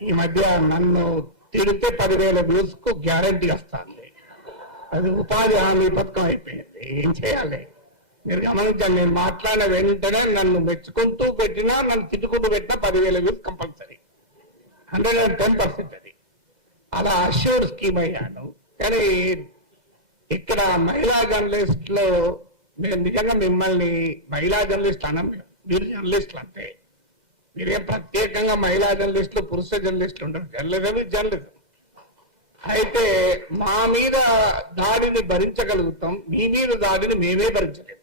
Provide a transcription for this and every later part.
ఈ మధ్య నన్ను తిడితే 10,000 వ్యూస్ కు గ్యారంటీ వస్తుంది. అది ఉపాధి హామీ పథకం అయిపోయింది. ఏం చేయాలి మీరు గమనించండి. నేను మాట్లాడిన వెంటనే నన్ను మెచ్చుకుంటూ పెట్టినా నన్ను తిట్టుకుంటూ పెట్టినా 10,000 వ్యూస్ కంపల్సరీ, 110%. అది అలా అష్యూర్డ్ స్కీమ్ అయ్యాను. కానీ ఇక్కడ మహిళా జర్నలిస్ట్ లో నేను నిజంగా మిమ్మల్ని మహిళా జర్నలిస్ట్ అనం, మీరు జర్నలిస్టులు అంతే. మీరేం ప్రత్యేకంగా మహిళా జర్నలిస్టులు పురుష జర్నలిస్టులు ఉండరు. జర్నలిజం అయితే మా మీద దాడిని భరించగలుగుతాం, మీ మీద దాడిని మేమే భరించలేము.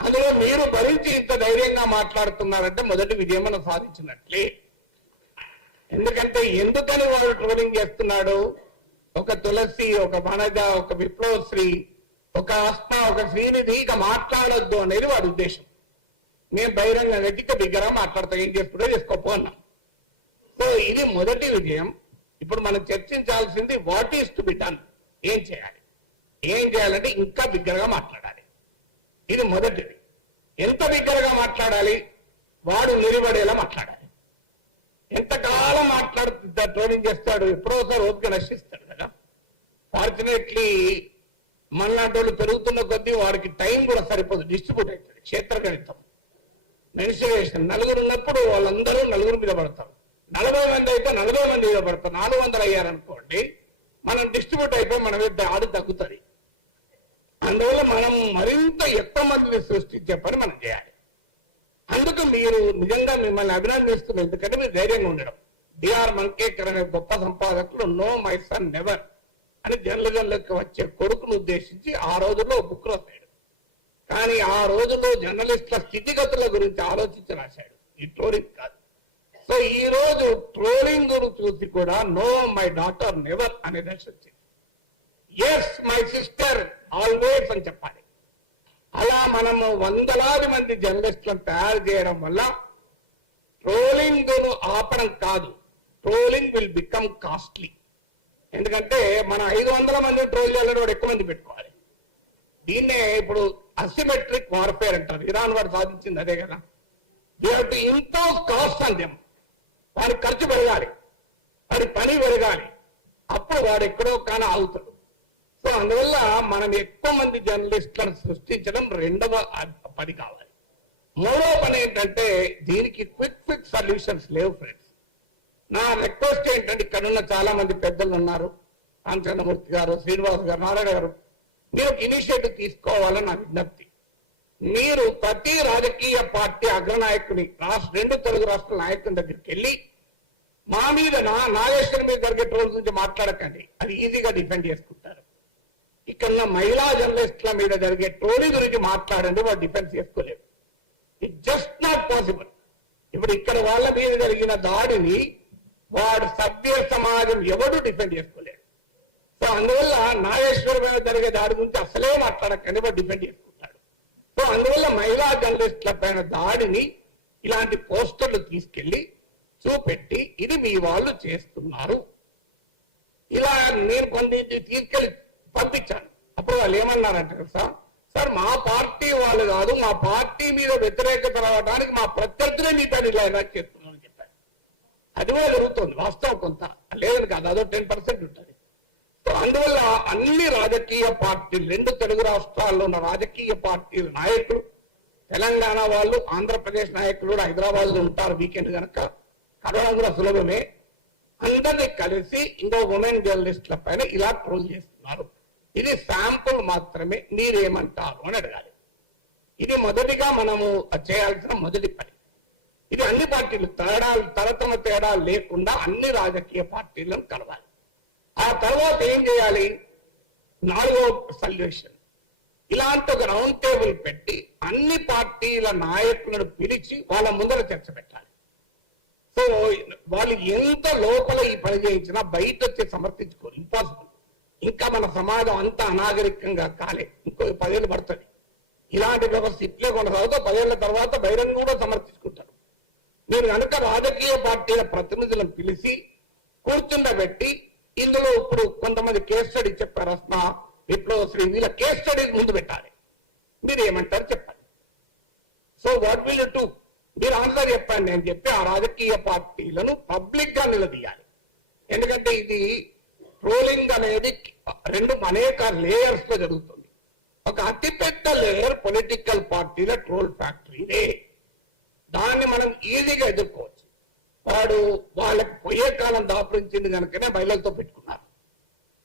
అందులో మీరు భరించి ఇంత ధైర్యంగా మాట్లాడుతున్నారంటే మొదటి విజయం మనం సాధించినట్లే. ఎందుకంటే ఎందుకని వాళ్ళు ట్రోలింగ్ చేస్తున్నాడు? ఒక తులసి, ఒక వనజ, ఒక విప్లవశ్రీ, ఒక ఆస్మ, ఒక శ్రీనిధి ఇక మాట్లాడొద్దు అనేది వాడి ఉద్దేశం. మేము బహిరంగ గట్టిక బిగ్గరగా మాట్లాడతాం, ఏం చేసుకుంటూ చేసుకోపో అన్నాం. సో ఇది మొదటి విజయం. ఇప్పుడు మనం చర్చించాల్సింది what is to be done. ఏం చేయాలి? ఏం చేయాలంటే ఇంకా బిగ్గరగా మాట్లాడాలి. ఇది మొదటిది. ఎంత బిగ్గరగా మాట్లాడాలి? వాడు నిలబడేలా మాట్లాడాలి. ఎంతకాలం మాట్లాడుతుందా ట్రోలింగ్ చేస్తాడు, ఎప్పుడోసారి ఓపిక నశిస్తాడు కదా. ఫార్చునేట్లీ మనలాంటి వాళ్ళు పెరుగుతున్న కొద్దీ వాడికి టైం కూడా సరిపోదు, డిస్ట్రిబ్యూట్ అవుతుంది. క్షేత్రగణితం, మెన్సురేషన్, నలుగురు ఉన్నప్పుడు వాళ్ళందరూ నలుగురు మీద పడతారు. 40 మంది అయితే 40 మంది మీద పడతారు. 400 అయ్యారనుకోండి, మనం డిస్ట్రిబ్యూట్ అయిపోయి మన మీద ఆడు తగ్గుతుంది. అందువల్ల మనం మరింత ఎక్కువ మందిని సృష్టించే పని మనం చేయాలి. అందుకు మీరు నిజంగా మిమ్మల్ని అభినందిస్తున్నారు. ఎందుకంటే మీరు ధైర్యంగా ఉండడం. డిఆర్ మంకేకర్ అనే గొప్ప సంపాదకులు నో మై సన్ నెవర్ అని జర్నలిజంలోకి వచ్చే కొడుకును ఉద్దేశించి ఆ రోజుల్లో బుక్ రాశాడు. కానీ ఆ రోజుల్లో జర్నలిస్టుల స్థితిగతుల గురించి ఆలోచించి రాశాడు, ఈ ట్రోలింగ్ కాదు. సో ఈ రోజు ట్రోలింగ్ చూసి కూడా నో మై డాటర్ నెవర్ అనే దశ వచ్చింది. ఎస్ మై సిస్టర్ ఆల్వేస్ అని చెప్పాలి. అలా మనము వందలాది మంది జర్నలిస్టులను తయారు చేయడం వల్ల ట్రోలింగ్ ఆపడం కాదు, ట్రోలింగ్ విల్ బికమ్ కాస్ట్లీ. ఎందుకంటే మన 500 మంది ట్రోల్ చేయాలని వాడు ఎక్కువ మంది పెట్టుకోవాలి. దీన్నే ఇప్పుడు అసిమెట్రిక్ వార్ఫేర్ అంటారు. ఇరాన్ వాడు సాధించింది అదే కదా. They have to impose cost on them. వాడి ఖర్చు పెరగాలి, వాడి పని పెరగాలి, అప్పుడు వాడు ఎక్కడో కానీ ఆగుతాడు. సో అందువల్ల మనం ఎక్కువ మంది జర్నలిస్టులను సృష్టించడం రెండవ పని కావాలి. మూడవ పని ఏంటంటే దీనికి క్విక్ సొల్యూషన్స్ లేవు ఫ్రెండ్స్. నా రిక్వెస్ట్ ఏంటంటే ఇక్కడ ఉన్న చాలా మంది పెద్దలు ఉన్నారు, రామచంద్రమూర్తి గారు, శ్రీనివాస్ గారు, నారాయణ గారు, మీరు ఇనిషియేటివ్ తీసుకోవాలని నా విజ్ఞప్తి. మీరు ప్రతి రాజకీయ పార్టీ అగ్రనాయకుని 2 తెలుగు రాష్ట్రాల నాయకుల దగ్గరికి వెళ్ళి మా మీద నాగేశ్వరం మీద జరిగే ట్రోల్ గురించి మాట్లాడకండి, అది ఈజీగా డిఫెండ్ చేసుకుంటారు. ఇక్కడ మహిళా జర్నలిస్టుల మీద జరిగే ట్రోలింగ్ గురించి మాట్లాడండి, వాడు డిఫెన్స్ చేసుకోలేరు. It just not possible. ఇప్పుడు ఇక్కడ వాళ్ళ మీద జరిగిన దాడిని వాడు సభ్య సమాజం ఎవడు డిఫెండ్ చేసుకోలేడు. సో అందువల్ల నాగేశ్వరం మీద జరిగే దాడి గురించి అసలే మాట్లాడకండి, వాడు డిఫెండ్ చేసుకుంటాడు. సో అందువల్ల మహిళా జర్నలిస్టుల పైన దాడిని ఇలాంటి పోస్టర్లు తీసుకెళ్లి చూపెట్టి ఇది మీ వాళ్ళు చేస్తున్నారు, ఇలా నేను కొన్ని తీసుకెళ్లి పంపించాను. అప్పుడు వాళ్ళు ఏమన్నారంటే సార్ మా పార్టీ వాళ్ళు కాదు, మా పార్టీ మీద వ్యతిరేకత రావడానికి మా ప్రత్యర్థులే మీ పైన ఇలా చేస్తున్నారని చెప్పారు. అది కూడా జరుగుతుంది వాస్తవం, కొంత లేదని కాదు, అదో 10% ఉంటుంది. సో అందువల్ల అన్ని రాజకీయ పార్టీలు, 2 తెలుగు రాష్ట్రాల్లో ఉన్న రాజకీయ పార్టీల నాయకులు, తెలంగాణ వాళ్ళు, ఆంధ్రప్రదేశ్ నాయకులు కూడా హైదరాబాద్ లో ఉంటారు వీకెండ్ కనుక, కరోనా కూడా సులభమే, అందరినీ కలిసి ఇంకో ఉమెన్ జర్నలిస్టుల పైన ఇలా ట్రోల్ చేస్తున్నారు. ఇది శాంపుల్ మాత్రమే, మీరేమంటారు అని అడగాలి. ఇది మొదటిగా మనము చేయాల్సిన మొదటి పని. ఇది అన్ని పార్టీలు తరతమ తేడాలు లేకుండా అన్ని రాజకీయ పార్టీలను కలవాలి. ఆ తర్వాత ఏం చేయాలి? 4వ సొల్యూషన్, ఇలాంటి ఒక రౌండ్ టేబుల్ పెట్టి అన్ని పార్టీల నాయకులను పిలిచి వాళ్ళ ముందర చర్చ పెట్టాలి. సో వాళ్ళు ఎంత లోపల ఈ పని చేయించినా బయట వచ్చి సమర్థించుకోరు, ఇంపాసిబుల్. ఇంకా మన సమాజం అంతా అనాగరికంగా కాలే, ఇంకో 10 ఏళ్ళు పడుతుంది. ఇలాంటి వ్యవస్థ ఇట్లే కొనసాగుతూ 10 ఏళ్ల తర్వాత బహిరంగ కూడా సమర్థించుకుంటారు. మీరు కనుక రాజకీయ పార్టీల ప్రతినిధులను పిలిచి కూర్చుండబెట్టి ఇందులో ఇప్పుడు కొంతమంది కేస్ స్టడీ చెప్పారు, అస్మ, విప్లవశ్రీ, వీళ్ళ కేస్ స్టడీస్ ముందు పెట్టాలి. మీరు ఏమంటారు చెప్పండి. So what will you do? మీరు ఆన్సర్ చెప్పండి అని చెప్పి ఆ రాజకీయ పార్టీలను పబ్లిక్ గా నిలదీయాలి. ఎందుకంటే ఇది ట్రోలింగ్ అనేది అనేక లేయర్స్ లో జరుగుతుంది. ఒక అతిపెద్ద లేయర్ పొలిటికల్ పార్టీల ట్రోల్ ఫ్యాక్టరీనే. దాన్ని మనం ఈజీగా ఎదుర్కోవచ్చు. వాళ్ళకి పోయే కాలం దాపురించింది కనుకనే మహిళలతో పెట్టుకున్నారు.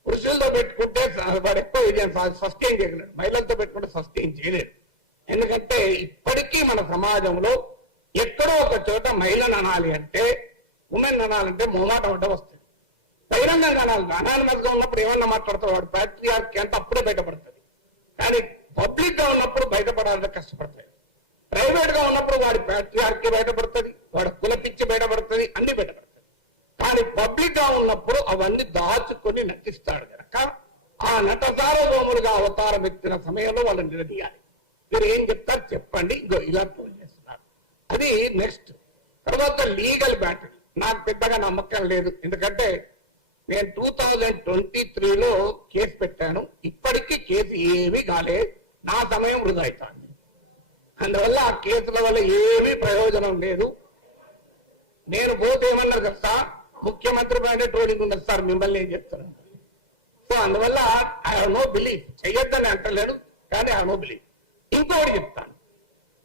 పురుషులతో పెట్టుకుంటే వాడు ఎక్కువ సస్టైన్ చేయగలడు, మహిళలతో పెట్టుకుంటే సస్టైన్ చేయలేడు. ఎందుకంటే ఇప్పటికీ మన సమాజంలో ఎక్కడో ఒక చోట మహిళను అనాలి అంటే, ఉమెన్ అనాలంటే మొహమాట ఉంట వస్తుంది. బహిరంగంగా అనాలి. అనానిమస్ గా ఉన్నప్పుడు ఏమన్నా మాట్లాడతాడు, వాడు ప్యాట్రియార్కీ అంటే అప్పుడే బయటపడుతుంది. కానీ పబ్లిక్ గా ఉన్నప్పుడు బయటపడాలంటే కష్టపడతాయి. ప్రైవేట్ గా ఉన్నప్పుడు వాడి ప్యాట్రియార్కీ బయటపడుతుంది, వాడి కులపిచ్చి బయటపడుతుంది, అన్ని బయటపడుతుంది. కానీ పబ్లిక్ గా ఉన్నప్పుడు అవన్నీ దాచుకొని నటిస్తాడు కనుక ఆ నట సార్వభౌములుగా అవతారం ఎత్తిన సమయంలో వాళ్ళని నిలదీయాలి. మీరు ఏం చెప్తారు చెప్పండి, ఇంకో ఇలా ట్రోల్ చేస్తున్నారు. అది నెక్స్ట్. తర్వాత లీగల్ బ్యాటిల్ నాకు పెద్దగా నమ్మకం లేదు. ఎందుకంటే నేను 2023లో కేసు పెట్టాను. ఇప్పటికీ కేసు ఏమీ కాలేదు. నా సమయం వృధా అవుతుంది. అందువల్ల ఆ కేసుల వల్ల ఏమీ ప్రయోజనం లేదు. నేను పోతే ఏమన్నారు కదా సార్, ముఖ్యమంత్రి పైన ట్రోలింగ్ ఉన్నది సార్, మిమ్మల్ని ఏం చెప్తాను. సో అందువల్ల ఐ హావ్ నో బిలీఫ్. చెయ్యొద్దని అంటలేడు, కానీ ఐ హావ్ నో బిలీఫ్. ఇంకోటి చెప్తాను.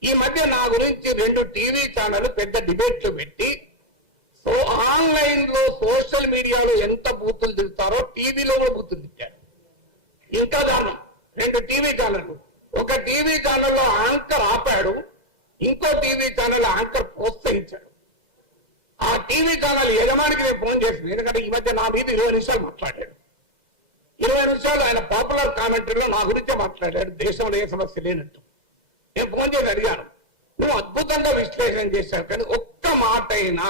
ఈ మధ్య నా గురించి 2 టీవీ ఛానల్ పెద్ద డిబేట్లు పెట్టి, సో ఆన్లైన్ లో సోషల్ మీడియాలో ఎంత బూతులు తిడతారో టీవీలో కూడా బూతులు తిట్టారు. ఇంకా దారుణం. 2 టీవీ ఛానల్. ఒక టీవీ ఛానల్లో యాంకర్ ఆపాడు, ఇంకో టీవీ ఛానల్ యాంకర్ ప్రోత్సహించాడు. ఆ టీవీ ఛానల్ యజమానికి నేను ఫోన్ చేసింది. ఎందుకంటే ఈ మధ్య నా మీద 20 నిమిషాలు మాట్లాడాడు. 20 నిమిషాలు ఆయన పాపులర్ కామెంటరీలో నా గురించే మాట్లాడాడు, దేశంలో ఏ సమస్య లేనట్టు. నేను ఫోన్ చేసి అడిగాను, నువ్వు అద్భుతంగా విశ్లేషణ చేశావు, కానీ ఒక్క మాట అయినా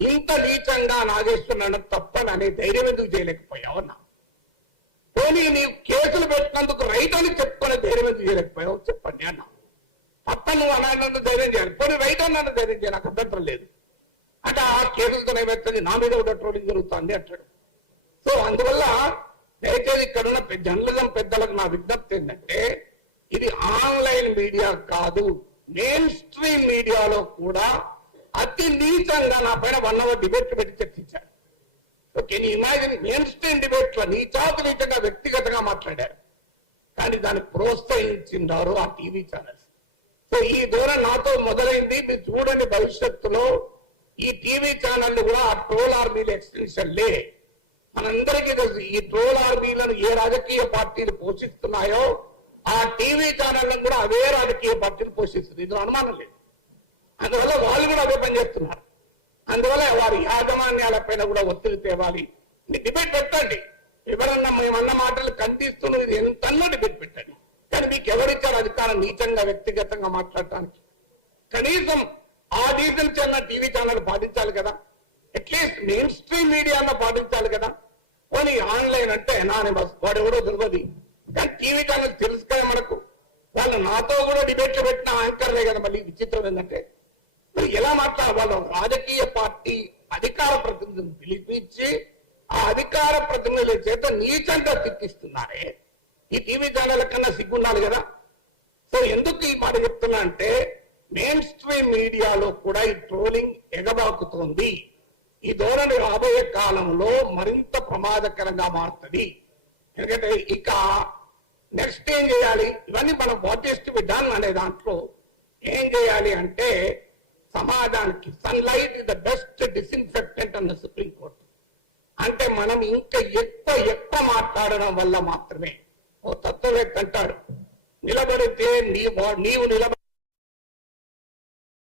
ఇంత నీచంగా నాగేశ్వరరావు తప్పని అనే ధైర్యం ఎందుకు చేయలేకపోయావు అన్నా. పోనీ నీవు కేసులు పెట్టినందుకు రైట్ అని చెప్పుకునే ధైర్యం ఎందుకు చేయలేకపోయావు చెప్పండి అన్నా. తప్ప నువ్వు అనాలన్న ధైర్యం చేయాలి, పోనీ రైట్ అన్న ధైర్యం చేయాలి, నాకు అభ్యంతరం లేదు. అంటే ఆ కేసులతో ఏమవుతుంది, నా మీద కూడా ట్రోలింగ్ జరుగుతుంది అంటాడు. సో అందువల్ల దయచేసి ఇక్కడున్న జర్నలిజం పెద్దలకు నా విజ్ఞప్తి ఏంటంటే, ఇది ఆన్లైన్ మీడియా కాదు, మెయిన్ స్ట్రీమ్ మీడియాలో కూడా అతి నీచంగా నా పైన 1 hour డిబేట్ పెట్టి చర్చించారు. So can you imagine, main stream debate లో నీచంగా వ్యక్తిగతంగా మాట్లాడారు. కానీ దాన్ని ప్రోత్సహించినారు ఆ టీవీ ఛానల్స్. సో ఈ దూరం నాతో మొదలైంది. మీరు చూడండి, భవిష్యత్తులో ఈ టీవీ ఛానళ్లు కూడా ఆ ట్రోల్ ఆర్మీల ఎక్స్టెన్షన్ లే. మనందరికీ తెలుసు ఈ ట్రోల్ ఆర్మీలను ఏ రాజకీయ పార్టీలు పోషిస్తున్నాయో ఆ టీవీ ఛానళ్లను కూడా అవే రాజకీయ పార్టీలు పోషిస్తుంది. ఇందులో అనుమానం లేదు. అందువల్ల వాళ్ళు కూడా అదే పని చేస్తున్నారు. అందువల్ల వారి యాజమాన్యాల పైన కూడా ఒత్తిడి తేవాలి. డిబేట్ పెట్టండి. ఎవరన్నా మేమన్న మాటలు కనిపిస్తున్నది, ఇది ఎంతన్నా డిబేట్ పెట్టండి. కానీ మీకు ఎవరిచ్చారు అధికారం నీచంగా వ్యక్తిగతంగా మాట్లాడటానికి? కనీసం ఆ డీసెన్సీ అన్న టీవీ ఛానల్ పాటించాలి కదా, అట్లీస్ట్ మెయిన్ స్ట్రీమ్ మీడియా అన్న పాటించాలి కదా. పోనీ ఆన్లైన్ అంటే అనానిమస్, వాడు ఎవడో తెలియదు. కానీ టీవీ ఛానల్ తెలుసు కదా మనకు. వాళ్ళు నాతో కూడా డిబేట్లు పెట్టిన యాంకర్లే కదా. మళ్ళీ విచిత్రం ఏంటంటే, మరి ఎలా మాట్లాడాలి? వాళ్ళు రాజకీయ పార్టీ అధికార ప్రతినిధులను పిలిపించి ఆ అధికార ప్రతినిధుల చేత నీచంగా తిట్టిస్తున్నారే. ఈ టీవీ ఛానల్ కన్నా సిగ్గుండాలి కదా. సో ఎందుకు ఈ మాట చెప్తున్నా అంటే, మెయిన్ స్ట్రీమ్ మీడియాలో కూడా ఈ ట్రోలింగ్ ఎగబాకుతోంది. ఈ ధోరణి రాబోయే కాలంలో మరింత ప్రమాదకరంగా మారుతుంది. ఎందుకంటే ఇక నెక్స్ట్ ఏం చేయాలి, ఇవన్నీ మనం what is to be done అనే దాంట్లో ఏం చేయాలి అంటే, సమాజానికి sunlight is the best disinfectant అన్న సుప్రీం కోర్టు. అంటే మనం ఇంకా ఎక్కువ మాట్లాడడం వల్ల మాత్రమే. ఓ తత్వవేత్త అంటాడు, నిలబడితే నీవు నిలబడి